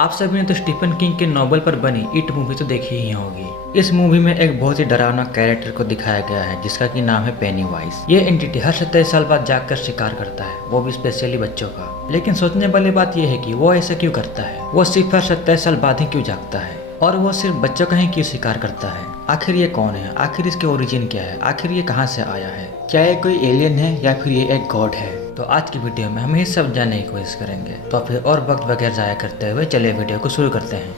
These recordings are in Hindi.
आप सभी ने तो स्टीफन किंग के नॉवल पर बनी इट मूवी तो देखी ही होगी। इस मूवी में एक बहुत ही डरावना कैरेक्टर को दिखाया गया है जिसका कि नाम है पेनीवाइज। ये एंटिटी हर 27 साल बाद जाकर शिकार करता है, वो भी स्पेशली बच्चों का। लेकिन सोचने वाली बात यह है कि वो ऐसा क्यों करता है, वो सिर्फ हर 27 साल बाद ही क्यों जागता है और वो सिर्फ बच्चों का ही क्यों शिकार करता है। आखिर ये कौन है, आखिर इसके ओरिजिन क्या है, आखिर ये कहाँ से आया है, क्या ये कोई एलियन है या फिर ये एक गॉड है। तो आज की वीडियो में हम ये सब जानने की कोशिश करेंगे। तो फिर और वक्त वगैरह ज़ाया करते हुए चलिए वीडियो को शुरू करते हैं।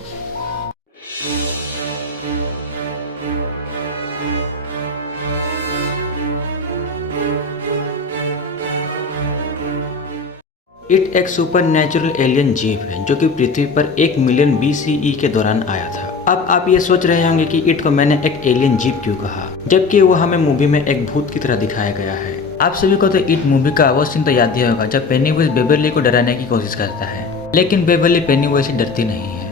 इट एक सुपर नेचुरल एलियन जीव है जो कि पृथ्वी पर 1 मिलियन BCE के दौरान आया था। अब आप ये सोच रहे होंगे कि इट को मैंने एक एलियन जीव क्यों कहा, जबकि वो हमें मूवी में एक भूत की तरह दिखाया गया है। आप सभी को तो इट मूवी का वो सीन तो याद ही होगा जब पेनीवाइज बेवरली को डराने की कोशिश करता है, लेकिन बेवरली पेनीवाइज से डरती नहीं है।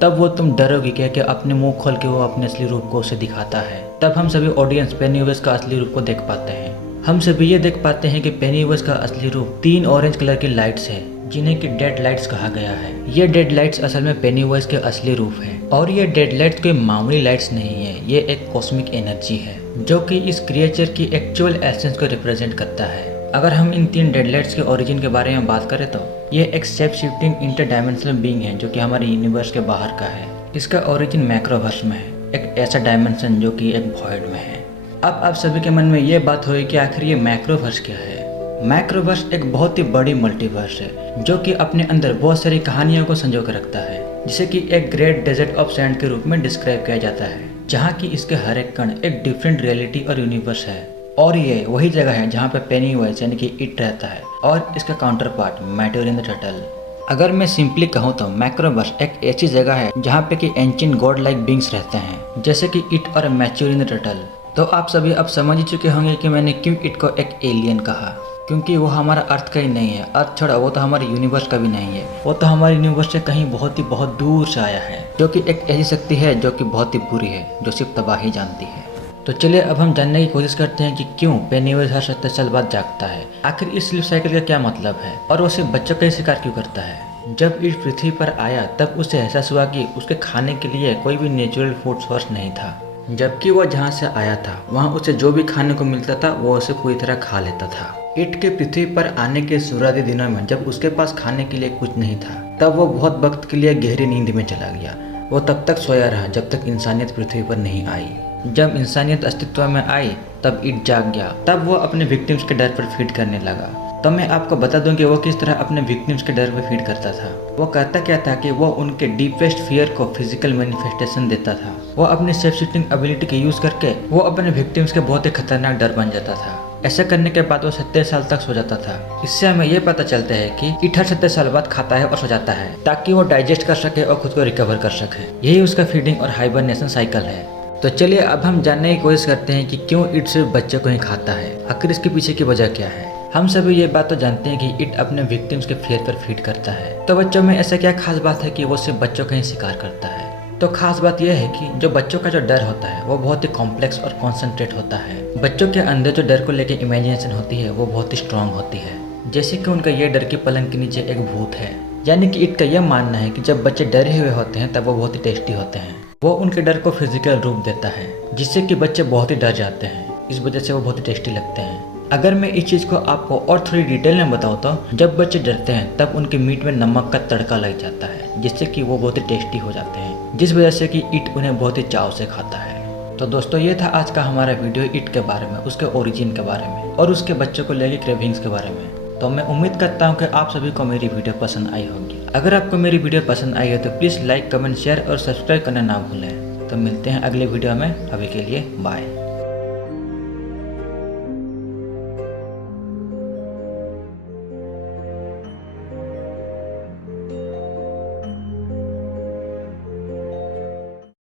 तब वो तुम डरोगी क्या कि अपने मुंह खोल के वो अपने असली रूप को उसे दिखाता है। तब हम सभी ऑडियंस पेनीवाइज का असली रूप को देख पाते हैं। हम सभी ये देख पाते हैं कि पेनीवाइज का असली रूप 3 ऑरेंज कलर की लाइट्स है जिन्हें कि डेड लाइट्स कहा गया है। ये डेड लाइट्स असल में पेनीवाइज के असली रूप है और ये डेड लाइट्स कोई मामूली लाइट्स नहीं है, ये एक कॉस्मिक एनर्जी है जो कि इस क्रिएचर की एक्चुअल एसेंस को रिप्रेजेंट करता है। अगर हम इन 3 डेड लाइट्स के ओरिजिन के बारे में बात करें तो ये एक शेप शिफ्टिंग इंटरडायमेंशनल बीइंग है जो कि हमारे यूनिवर्स के बाहर का है। इसका ओरिजिन मैक्रोवर्स में है, एक ऐसा डायमेंशन जो कि एक वॉइड में है। अब आप सभी के मन में ये बात होगी कि आखिर ये मैक्रोवर्स क्या है। मैक्रोवर्स एक बहुत ही बड़ी मल्टीवर्स है जो कि अपने अंदर बहुत सारी कहानियों को संजो कर रखता है, जिसे कि एक ग्रेट डेजर्ट ऑफ सैंड के रूप में डिस्क्राइब किया जाता है, जहाँ की इसके हर एक कण एक डिफरेंट रियलिटी और यूनिवर्स है। और ये वही जगह है जहाँ पे पेनीवाइज यानी कि इट रहता है और इसका काउंटर पार्ट मैटोरियन द टर्टल। अगर मैं सिंपली कहूँ तो मैक्रोवर्स एक ऐसी जगह है जहाँ पे कि एंशिएंट गॉड लाइक बींग्स रहते हैं जैसे कि इट और मैटोरियन द टर्टल। तो आप सभी अब समझ ही चुके होंगे कि मैंने क्यों इट को एक एलियन कहा, क्योंकि वो हमारा अर्थ का ही नहीं है। अर्थ छोड़ा, वो तो हमारे यूनिवर्स का भी नहीं है, वो तो हमारे यूनिवर्स से कहीं बहुत दूर से आया है, जो कि एक ऐसी शक्ति है जो कि बहुत ही बुरी है, जो सिर्फ तबाही जानती है। तो चलिए अब हम जानने की कोशिश करते हैं कि क्यों पेनीवाइज हर 27 साल बाद जागता है। आखिर इस स्लीप साइकिल का क्या मतलब है और वो सिर्फ बच्चों का ही शिकार क्यों करता है। जब इट पृथ्वी पर आया तब उसे एहसास हुआ कि उसके खाने के लिए कोई भी नेचुरल फूड सोर्स नहीं था, जबकि वो जहाँ से आया था वहाँ उसे जो भी खाने को मिलता था वो उसे पूरी तरह खा लेता था। इट के पृथ्वी पर आने के शुरुआती दिनों में जब उसके पास खाने के लिए कुछ नहीं था तब वो बहुत वक्त के लिए गहरी नींद में चला गया। वो तब तक सोया रहा जब तक इंसानियत पृथ्वी पर नहीं आई। जब इंसानियत अस्तित्व में आई तब इट जाग गया, तब वो अपने विक्टिम्स के डर पर फीड करने लगा। तो मैं आपको बता दूं कि वो किस तरह अपने विक्टिम्स के डर पर फीड करता था। वो करता क्या था कि वो उनके डीपेस्ट फियर को फिजिकल मैनिफेस्टेशन देता था। वो अपनी शेप शिफ्टिंग एबिलिटी के यूज करके वो अपने विक्टिम्स के बहुत ही खतरनाक डर बन जाता था। ऐसा करने के बाद वो 27 साल तक सो जाता था। इससे हमें ये पता चलता है कि इट हर 27 साल बाद खाता है और सो जाता है ताकि वो डाइजेस्ट कर सके और खुद को रिकवर कर सके। यही उसका फीडिंग और हाइबरनेशन साइकिल है। तो चलिए अब हम जानने की कोशिश करते हैं कि क्यों इट सिर्फ बच्चों को ही खाता है, आखिर इसके पीछे की वजह क्या है। हम सभी ये बात तो जानते हैं कि इट अपने विक्टिम्स के फियर पर फीड करता है, तो बच्चों में ऐसा क्या खास बात है कि वो सिर्फ बच्चों का ही शिकार करता है। तो खास बात यह है कि जो बच्चों का जो डर होता है वो बहुत ही कॉम्प्लेक्स और कॉन्सेंट्रेट होता है। बच्चों के अंदर जो डर को लेकर इमेजिनेशन होती है वो बहुत ही स्ट्रांग होती है। जैसे कि उनका ये डर कि पलंग के नीचे एक भूत है, यानी कि इट का यह मानना है कि जब बच्चे डरे हुए होते हैं तब वो बहुत ही टेस्टी होते हैं। वो उनके डर को फिजिकल रूप देता है जिससे कि बच्चे बहुत ही डर जाते हैं, इस वजह से वो बहुत ही टेस्टी लगते हैं। अगर मैं इस चीज़ को आपको और थोड़ी डिटेल में बताऊँ तो जब बच्चे डरते हैं तब उनके मीट में नमक का तड़का लग जाता है जिससे कि वो बहुत ही टेस्टी हो जाते हैं, जिस वजह से कि इट उन्हें बहुत ही चाव से खाता है। तो दोस्तों ये था आज का हमारा वीडियो इट के बारे में, उसके ओरिजिन के बारे में और उसके बच्चों को लेके क्रेविंग्स के बारे में। तो मैं उम्मीद करता हूँ कि आप सभी को मेरी वीडियो पसंद आई होगी। अगर आपको मेरी वीडियो पसंद आई हो तो प्लीज़ लाइक, कमेंट, शेयर और सब्सक्राइब करना ना भूलें। तो मिलते हैं अगले वीडियो में, अभी के लिए बाय।